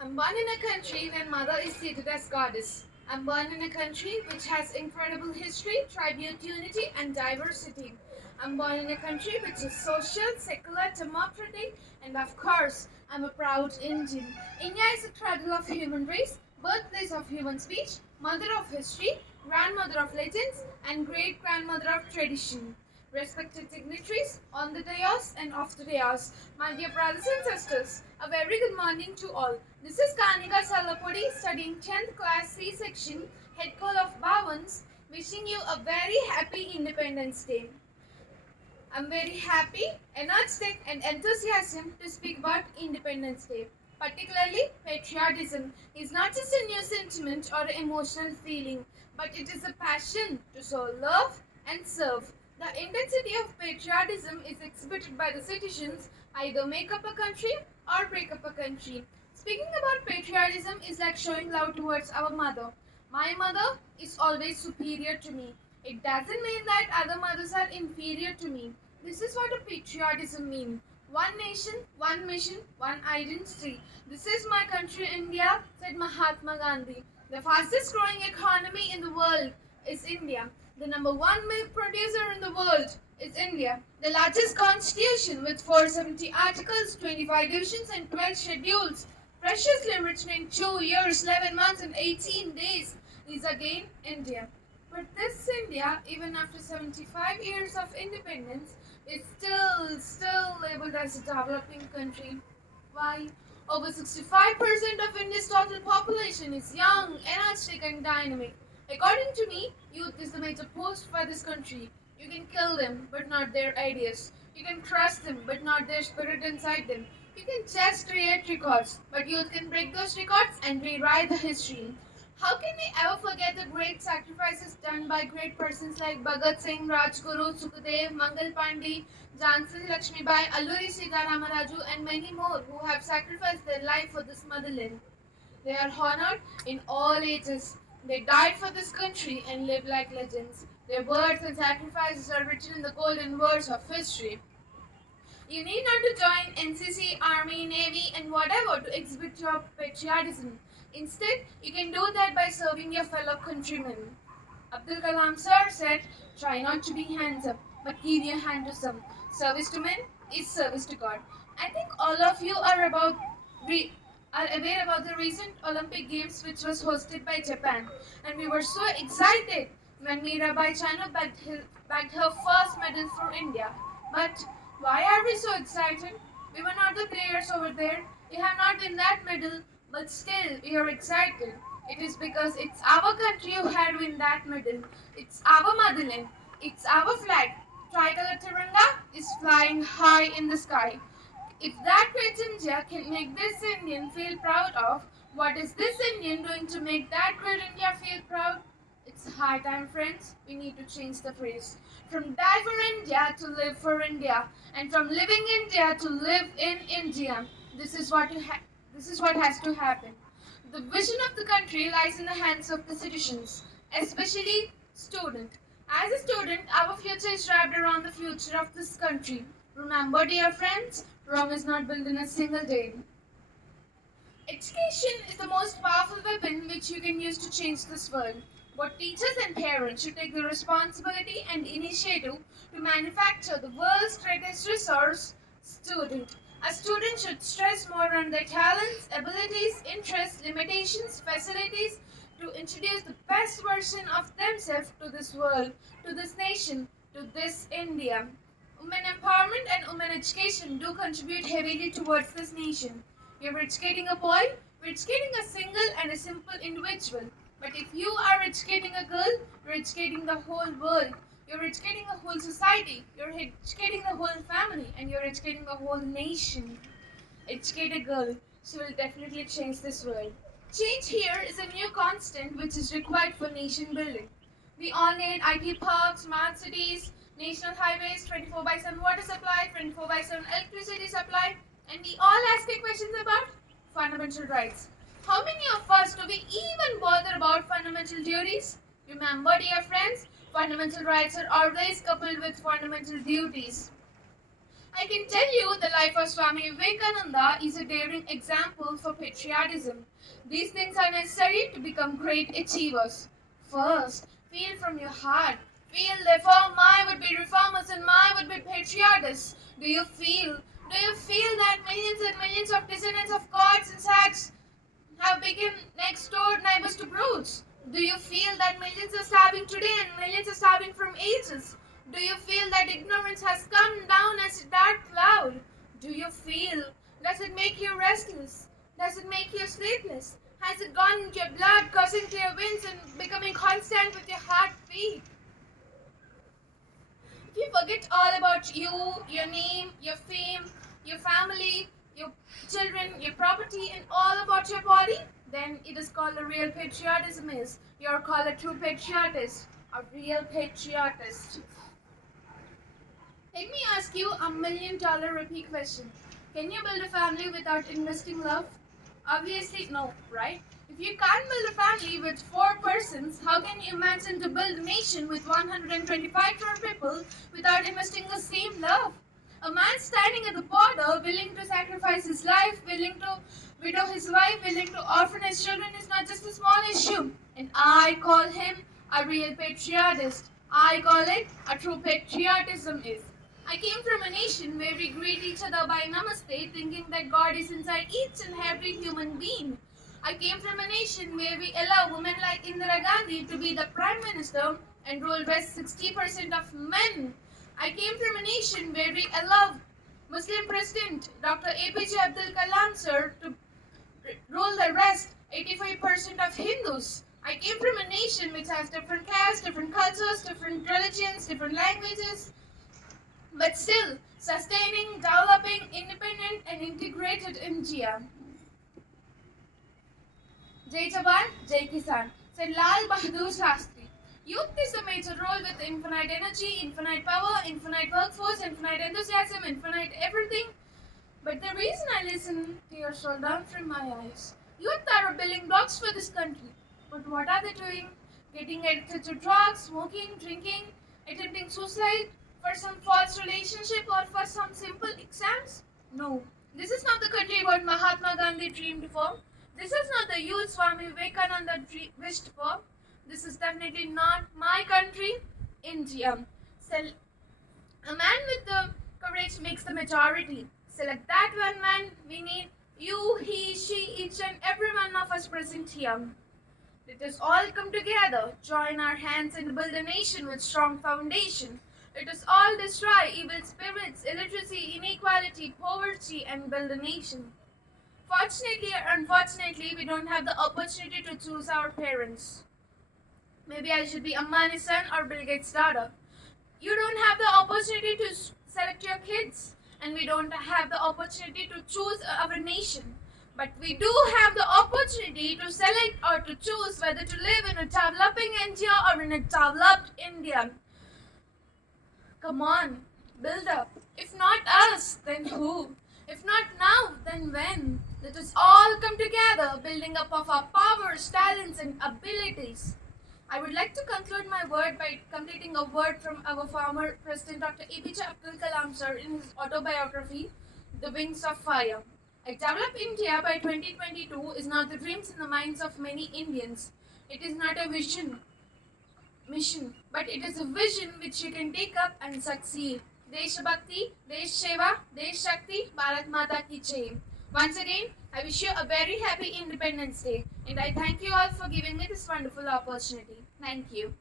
I'm born in a country where mother is seated as goddess. I'm born in a country which has incredible history, tribute unity, and diversity. I'm born in a country which is social, secular, democratic, and of course, I'm a proud Indian. India is the cradle of human race, birthplace of human speech, mother of history, grandmother of legends, and great grandmother of tradition. Respected dignitaries on the dais and off the dais, my dear brothers and sisters, a very good morning to all. This is Kanika Salapodi studying 10th class C section, head girl of Bhavans, wishing you a very happy Independence Day. I'm very happy, energetic, and enthusiastic to speak about Independence Day. Particularly, patriotism is not just a new sentiment or emotional feeling, but it is a passion to show love and serve. The intensity of patriotism is exhibited by the citizens either make up a country or break up a country. Speaking about patriotism is like showing love towards our mother. My mother is always superior to me. It doesn't mean that other mothers are inferior to me. This is what a patriotism means. One nation, one mission, one identity. This is my country, India, said Mahatma Gandhi. The fastest growing economy in the world is India. The number one milk producer in the world is India. The largest constitution with 470 articles, 25 divisions, and 12 schedules. Preciously written in 2 years, 11 months, and 18 days is again India. But this India, even after 75 years of independence, is still labeled as a developing country. Why? Over 65% of India's total population is young, energetic, and dynamic. According to me, youth is the major force for this country. You can kill them, but not their ideas. You can crush them, but not their spirit inside them. You can just create records, but youth can break those records and rewrite the history. How can we ever forget the great sacrifices done by great persons like Bhagat Singh, Rajguru, Sukhdev, Mangal Pandey, Jhansi Lakshmibai, Alluri Sitaramaju, and many more who have sacrificed their life for this motherland? They are honored in all ages. They died for this country and live like legends. Their words and sacrifices are written in the golden words of history. You need not to join NCC, Army, Navy, and whatever to exhibit your patriotism. Instead, you can do that by serving your fellow countrymen. Abdul Kalam sir said, try not to be handsome, but give your hand to some. Service to men is service to God. I think all of you are aware about the recent Olympic Games which was hosted by Japan, and we were so excited when Mirabai Chanu bagged her first medal for India. But why are we so excited? We were not the players over there. We have not won that medal, but still we are excited. It is because it's our country who had won that medal. It's our motherland. It's our flag. Tricolor Tiranga is flying high in the sky. If that great India can make this Indian feel proud of, what is this Indian doing to make that great India feel proud? It's high time, friends. We need to change the phrase. From die for India to live for India, and from living India to live in India. This is what has to happen. The vision of the country lies in the hands of the citizens, especially students. As a student, our future is wrapped around the future of this country. Remember, dear friends, Rome is not built in a single day. Education is the most powerful weapon which you can use to change this world. But teachers and parents should take the responsibility and initiative to manufacture the world's greatest resource, student. A student should stress more on their talents, abilities, interests, limitations, facilities to introduce the best version of themselves to this world, to this nation, to this India. Women empowerment and women education do contribute heavily towards this nation. We are educating a boy, we're educating a single and a simple individual. But if you are educating a girl, you're educating the whole world. You're educating the whole society. You're educating the whole family. And you're educating the whole nation. Educate a girl. She will definitely change this world. Change here is a new constant which is required for nation building. We all need IT parks, smart cities, national highways, 24/7 water supply, 24/7 electricity supply, and we all ask questions about fundamental rights. How many of us do we even bother about fundamental duties? Remember, dear friends, fundamental rights are always coupled with fundamental duties. I can tell you the life of Swami Vivekananda is a daring example for patriotism. These things are necessary to become great achievers. First, feel from your heart. Feel therefore my would be reformers and my would be patriotists. Do you feel? Do you feel that millions and millions of descendants of gods and sags have become next door neighbors to brutes? Do you feel that millions are starving today and millions are starving from ages? Do you feel that ignorance has come down as a dark cloud? Do you feel? Does it make you restless? Does it make you sleepless? Has it gone into your blood, causing to your veins and becoming constant with your heartbeat? If you forget all about you, your name, your fame, your family, your children, your property, and all about your body, then it is called a real patriotism is. You are called a true patriotist, a real patriotist. Let me ask you $1 million rupee question. Can you build a family without investing love? Obviously no, right? If you can't build a family with 4 persons, how can you imagine to build a nation with 125 crore people without investing the same love? A man standing at the border, willing to sacrifice his life, willing to widow his wife, willing to orphan his children is not just a small issue. And I call him a real patriotist. I call it a true patriotism is. I came from a nation where we greet each other by namaste, thinking that God is inside each and every human being. I came from a nation where we allow women like Indira Gandhi to be the Prime Minister and rule rest 60% of men. I came from a nation where we allow Muslim President Dr. APJ Abdul Kalam sir to rule the rest 85% of Hindus. I came from a nation which has different castes, different cultures, different religions, different languages, but still sustaining, developing, independent and integrated India. Jai Jawan, Jai Kisan, said Lal Bahadur Shastri. Youth is a major role with infinite energy, infinite power, infinite workforce, infinite enthusiasm, infinite everything. But the reason I listen, tears roll down from my eyes. Youth are building blocks for this country. But what are they doing? Getting addicted to drugs, smoking, drinking, attempting suicide for some false relationship or for some simple exams? No. This is not the country what Mahatma Gandhi dreamed for. This is not the youth Swami Vivekananda wished for. This is definitely not my country, India. So, a man with the courage makes the majority. Select that one man. We need you, he, she, each and every one of us present here. Let us all come together, join our hands and build a nation with strong foundation. Let us all destroy evil spirits, illiteracy, inequality, poverty, and build a nation. Fortunately or unfortunately, we don't have the opportunity to choose our parents. Maybe I should be Ambani's son or Bill Gates' daughter. You don't have the opportunity to select your kids, and we don't have the opportunity to choose our nation. But we do have the opportunity to select or to choose whether to live in a developing India or in a developed India. Come on, build up. If not us, then who? If not now, then when? Let us all come together, building up of our powers, talents, and abilities. I would like to conclude my word by completing a word from our former President Dr. APJ Abdul Kalam sir in his autobiography, The Wings of Fire. A developed India by 2022 is not the dreams in the minds of many Indians. It is not a mission, but it is a vision which you can take up and succeed. Desh Bhakti, Desh Seva, Desh Shakti, Bharat Mata Ki Jai. Once again, I wish you a very happy Independence Day, and I thank you all for giving me this wonderful opportunity. Thank you.